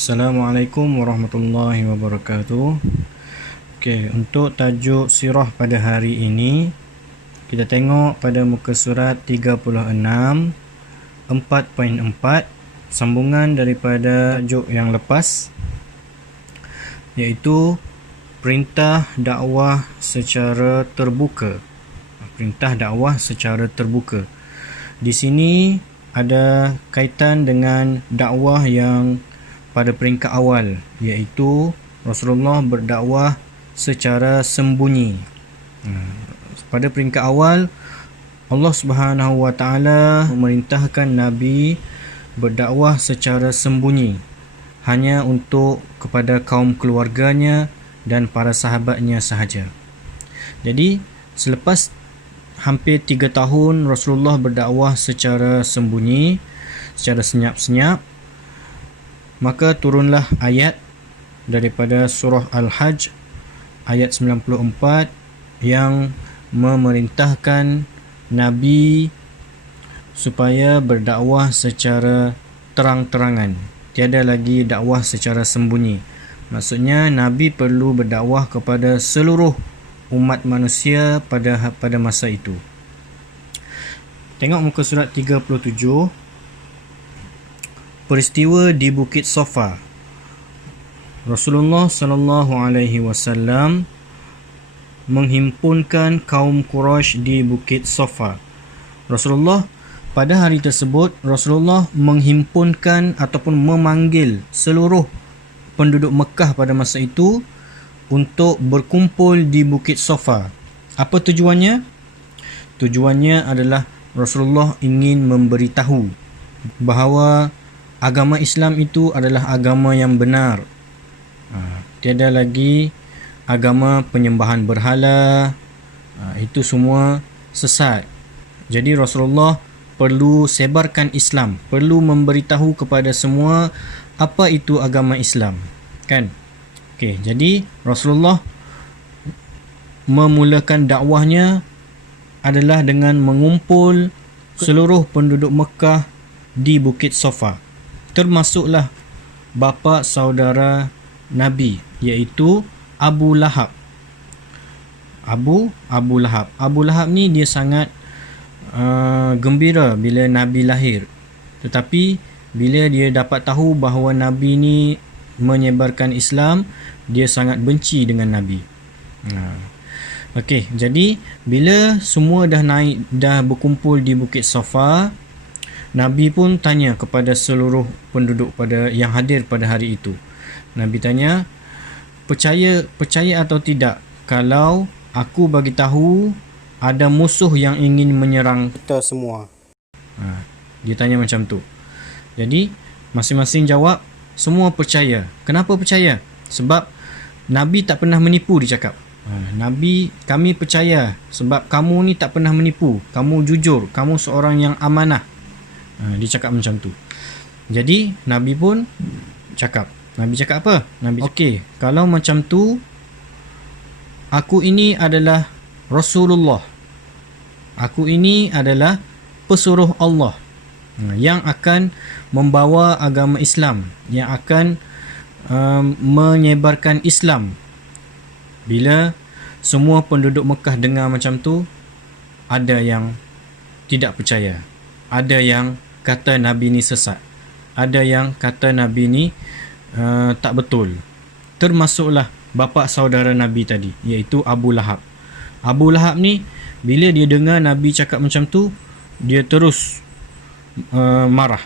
Assalamualaikum warahmatullahi wabarakatuh. Okey, untuk tajuk sirah pada hari ini, kita tengok pada muka surat 36 4.4, sambungan daripada tajuk yang lepas, iaitu perintah dakwah secara terbuka. Perintah dakwah secara terbuka. Di sini ada kaitan dengan dakwah yang pada peringkat awal, iaitu Rasulullah berdakwah secara sembunyi. Pada peringkat awal, Allah Subhanahu Wa Taala memerintahkan Nabi berdakwah secara sembunyi, hanya untuk kepada kaum keluarganya dan para sahabatnya sahaja. Jadi selepas hampir 3 tahun Rasulullah berdakwah secara sembunyi, secara senyap-senyap, maka turunlah ayat daripada surah Al-Hajj ayat 94 yang memerintahkan Nabi supaya berdakwah secara terang-terangan. Tiada lagi dakwah secara sembunyi. Maksudnya Nabi perlu berdakwah kepada seluruh umat manusia pada masa itu. Tengok muka surat 37. Peristiwa di Bukit Safa. Rasulullah sallallahu alaihi wasallam menghimpunkan kaum Quraisy di Bukit Safa. Rasulullah pada hari tersebut, Rasulullah menghimpunkan ataupun memanggil seluruh penduduk Mekah pada masa itu untuk berkumpul di Bukit Safa. Apa tujuannya? Tujuannya adalah Rasulullah ingin memberitahu bahawa agama Islam itu adalah agama yang benar. Tiada lagi agama penyembahan berhala. Itu semua sesat. Jadi Rasulullah perlu sebarkan Islam, perlu memberitahu kepada semua apa itu agama Islam, kan? Okey, jadi Rasulullah memulakan dakwahnya adalah dengan mengumpul seluruh penduduk Mekah di Bukit Safa. Termasuklah bapa saudara Nabi, iaitu Abu Lahab. Abu Lahab. Abu Lahab ni dia sangat gembira bila Nabi lahir. Tetapi bila dia dapat tahu bahawa Nabi ni menyebarkan Islam, dia sangat benci dengan Nabi. Okey, jadi bila semua dah berkumpul di Bukit Safa, Nabi pun tanya kepada seluruh penduduk yang hadir pada hari itu. Nabi tanya, percaya atau tidak kalau aku bagi tahu ada musuh yang ingin menyerang kita semua? Dia tanya macam tu. Jadi masing-masing jawab, semua percaya. Kenapa percaya? Sebab Nabi tak pernah menipu, dia cakap. Nabi, kami percaya sebab kamu ni tak pernah menipu. Kamu jujur, kamu seorang yang amanah. Dia cakap macam tu. Jadi Nabi pun cakap. Nabi cakap apa? Nabi, okey, kalau macam tu, aku ini adalah Rasulullah. Aku ini adalah pesuruh Allah yang akan membawa agama Islam, yang akan menyebarkan Islam. Bila semua penduduk Mekah dengar macam tu, ada yang tidak percaya, ada yang kata Nabi ni sesat, ada yang kata Nabi ni tak betul. Termasuklah bapa saudara Nabi tadi, iaitu Abu Lahab. Abu Lahab ni bila dia dengar Nabi cakap macam tu, dia terus marah.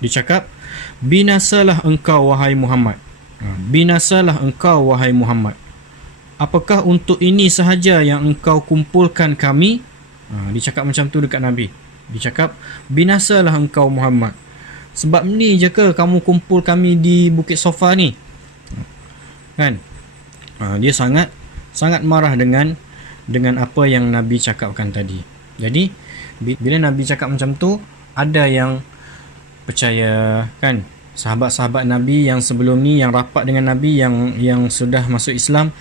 Dia cakap, binasalah engkau wahai Muhammad. Binasalah engkau wahai Muhammad. Apakah untuk ini sahaja yang engkau kumpulkan kami? Dia cakap macam tu dekat Nabi. Dia cakap, binasalah engkau Muhammad. Sebab ni je ke kamu kumpul kami di Bukit Safa ni? Kan? Dia sangat marah dengan apa yang Nabi cakapkan tadi. Jadi bila Nabi cakap macam tu, ada yang percaya, kan? Sahabat-sahabat Nabi yang sebelum ni, yang rapat dengan Nabi, yang sudah masuk Islam,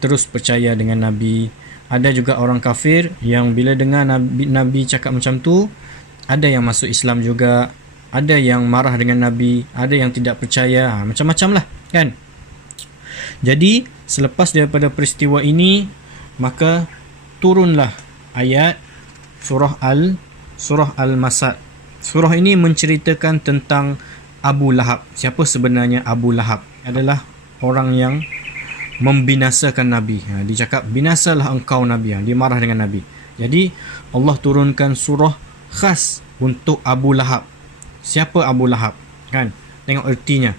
terus percaya dengan Nabi. Ada juga orang kafir yang bila dengar Nabi cakap macam tu, ada yang masuk Islam juga, ada yang marah dengan Nabi, ada yang tidak percaya, macam-macam lah kan. Jadi selepas daripada peristiwa ini, maka turunlah ayat surah Al-Masad. Surah ini menceritakan tentang Abu Lahab. Siapa sebenarnya Abu Lahab? Adalah orang yang membinasakan Nabi. Dia cakap, binasalah engkau Nabi. Dia marah dengan Nabi. Jadi Allah turunkan surah khas untuk Abu Lahab. Siapa Abu Lahab? Kan? Tengok ertinya.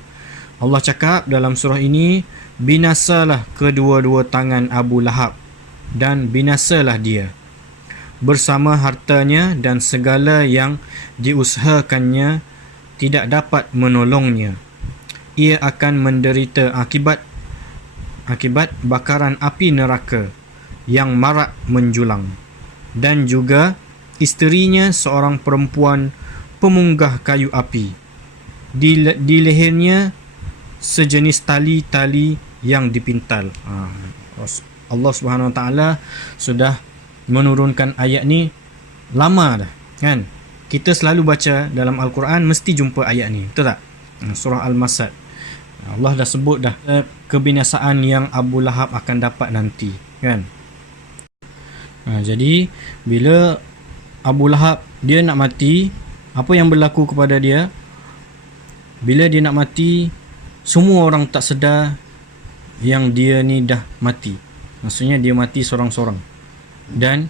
Allah cakap dalam surah ini, binasalah kedua-dua tangan Abu Lahab dan binasalah dia bersama hartanya dan segala yang diusahakannya tidak dapat menolongnya. Ia akan menderita akibat bakaran api neraka yang marak menjulang. Dan juga isterinya seorang perempuan pemunggah kayu api. Di lehernya sejenis tali-tali yang dipintal. Allah Subhanahu Wa Taala sudah menurunkan ayat ni lama dah kan. Kita selalu baca dalam Al-Quran mesti jumpa ayat ni, betul tak? Surah Al-Masad. Allah dah sebut dah kebinasaan yang Abu Lahab akan dapat nanti kan. Jadi bila Abu Lahab dia nak mati, apa yang berlaku kepada dia? Bila dia nak mati, semua orang tak sedar yang dia ni dah mati. Maksudnya dia mati sorang-sorang. Dan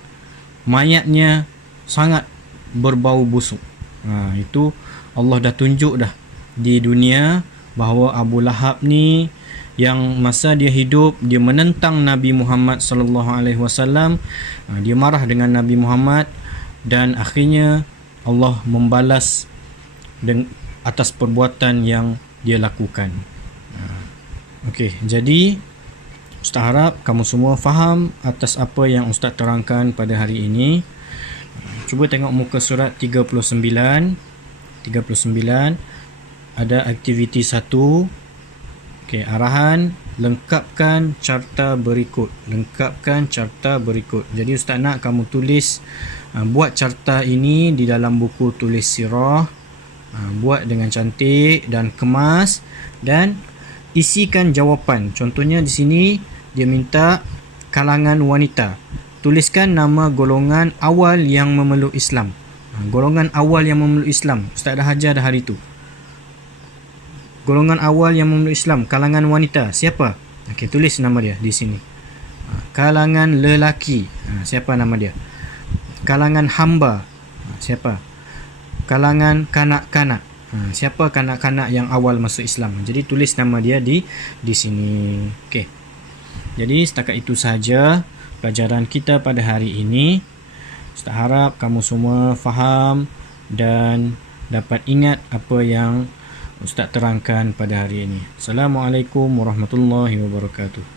mayatnya sangat berbau busuk. Itu Allah dah tunjuk dah di dunia bahawa Abu Lahab ni yang masa dia hidup dia menentang Nabi Muhammad sallallahu alaihi wasallam, dia marah dengan Nabi Muhammad dan akhirnya Allah membalas atas perbuatan yang dia lakukan. Okey, jadi Ustaz harap kamu semua faham atas apa yang Ustaz terangkan pada hari ini. Cuba tengok muka surat 39. Ada aktiviti 1. Okey, arahan lengkapkan carta berikut. Jadi Ustaz nak kamu tulis, buat carta ini di dalam buku tulis sirah. Buat dengan cantik dan kemas dan isikan jawapan. Contohnya di sini dia minta kalangan wanita. Tuliskan nama golongan awal yang memeluk Islam. Golongan awal yang memeluk Islam. Ustaz dah ajar dah hari tu. Golongan awal yang memeluk Islam, kalangan wanita. Siapa? Okey, tulis nama dia di sini. Kalangan lelaki. Siapa nama dia? Kalangan hamba. Siapa? Kalangan kanak-kanak. Siapa kanak-kanak yang awal masuk Islam? Jadi tulis nama dia di sini. Okey. Jadi setakat itu sahaja pelajaran kita pada hari ini. Ustaz harap kamu semua faham dan dapat ingat apa yang Ustaz terangkan pada hari ini. Assalamualaikum warahmatullahi wabarakatuh.